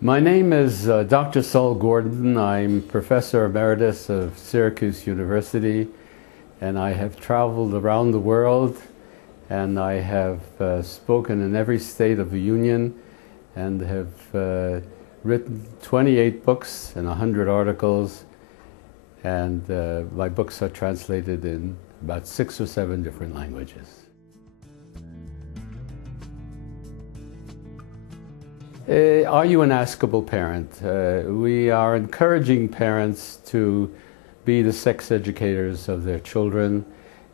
My name is Dr. Saul Gordon. I'm Professor Emeritus of Syracuse University, and I have traveled around the world, and I have spoken in every state of the Union, and have written 28 books and 100 articles, and my books are translated in about 6 or 7 different languages. Are you an askable parent? We are encouraging parents to be the sex educators of their children.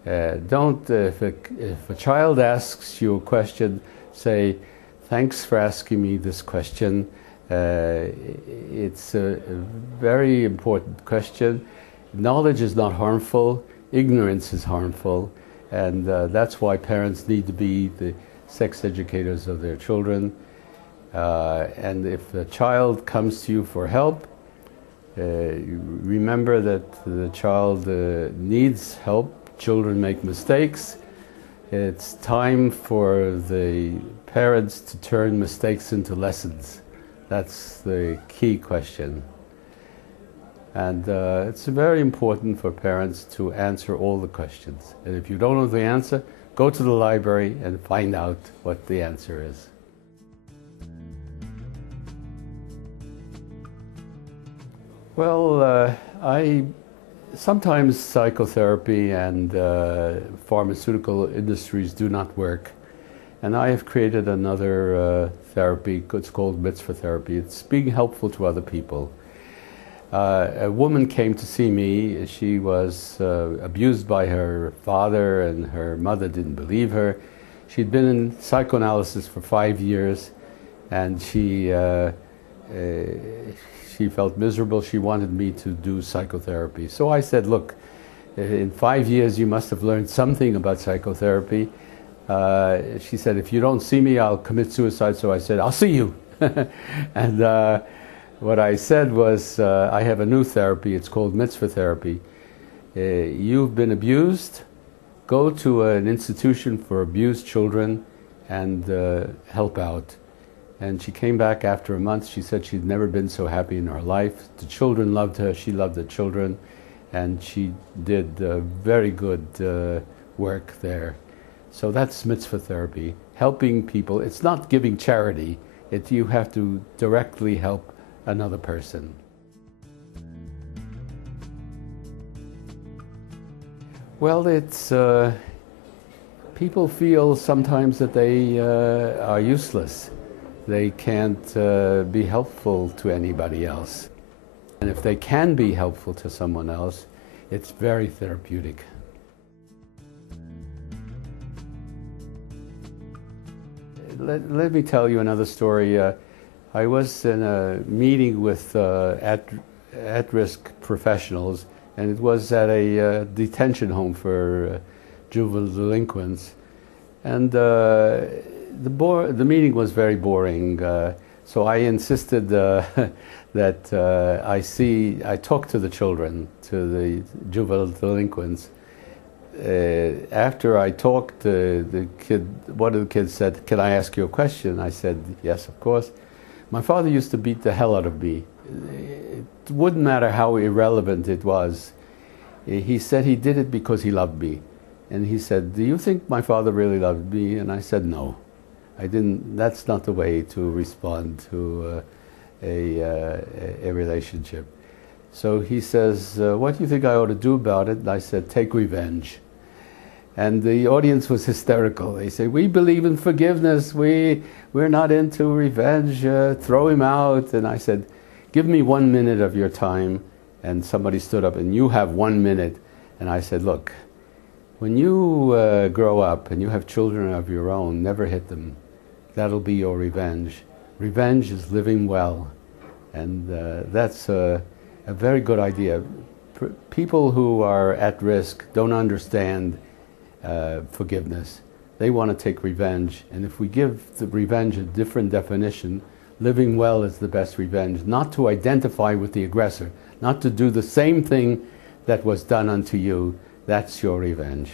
If a child asks you a question, say, "Thanks for asking me this question. It's a very important question. Knowledge is not harmful, ignorance is harmful, and that's why parents need to be the sex educators of their children. And if a child comes to you for help, remember that the child needs help. Children make mistakes. It's time for the parents to turn mistakes into lessons. That's the key question. And it's very important for parents to answer all the questions. And if you don't know the answer, go to the library and find out what the answer is. Well, sometimes psychotherapy and pharmaceutical industries do not work. And I have created another therapy. It's called Mitzvah Therapy. It's being helpful to other people. A woman came to see me. She was abused by her father, and her mother didn't believe her. She'd been in psychoanalysis for 5 years, and she felt miserable. She wanted me to do psychotherapy. So I said, look, in 5 years you must have learned something about psychotherapy. She said, if you don't see me, I'll commit suicide. So I said, I'll see you. And what I said was, I have a new therapy. It's called Mitzvah Therapy. You've been abused. Go to an institution for abused children and help out. And she came back after a month. She said she'd never been so happy in her life. The children loved her. She loved the children. And she did very good work there. So that's Mitzvah Therapy, helping people. It's not giving charity. You have to directly help another person. Well, it's people feel sometimes that they are useless. They can't be helpful to anybody else. And if they can be helpful to someone else, it's very therapeutic. Let me tell you another story. I was in a meeting with at-risk professionals, and it was at a detention home for juvenile delinquents. And the meeting was very boring, so I insisted that I talk to the children, to the juvenile delinquents. After I talked, one of the kids said, "Can I ask you a question?" I said, "Yes, of course." My father used to beat the hell out of me. It wouldn't matter how irrelevant it was. He said he did it because he loved me. And he said, "Do you think my father really loved me?" And I said, "No. I didn't. That's not the way to respond to a relationship." So he says, "What do you think I ought to do about it?" And I said, "Take revenge." And the audience was hysterical. They said, "We believe in forgiveness. We're not into revenge. Throw him out." And I said, "Give me 1 minute of your time." And somebody stood up, and "You have 1 minute." And I said, "Look, when you grow up and you have children of your own, never hit them. That'll be your revenge. Revenge is living well." And that's a very good idea. People who are at risk don't understand forgiveness. They want to take revenge. And if we give the revenge a different definition, living well is the best revenge. Not to identify with the aggressor, not to do the same thing that was done unto you. That's your revenge.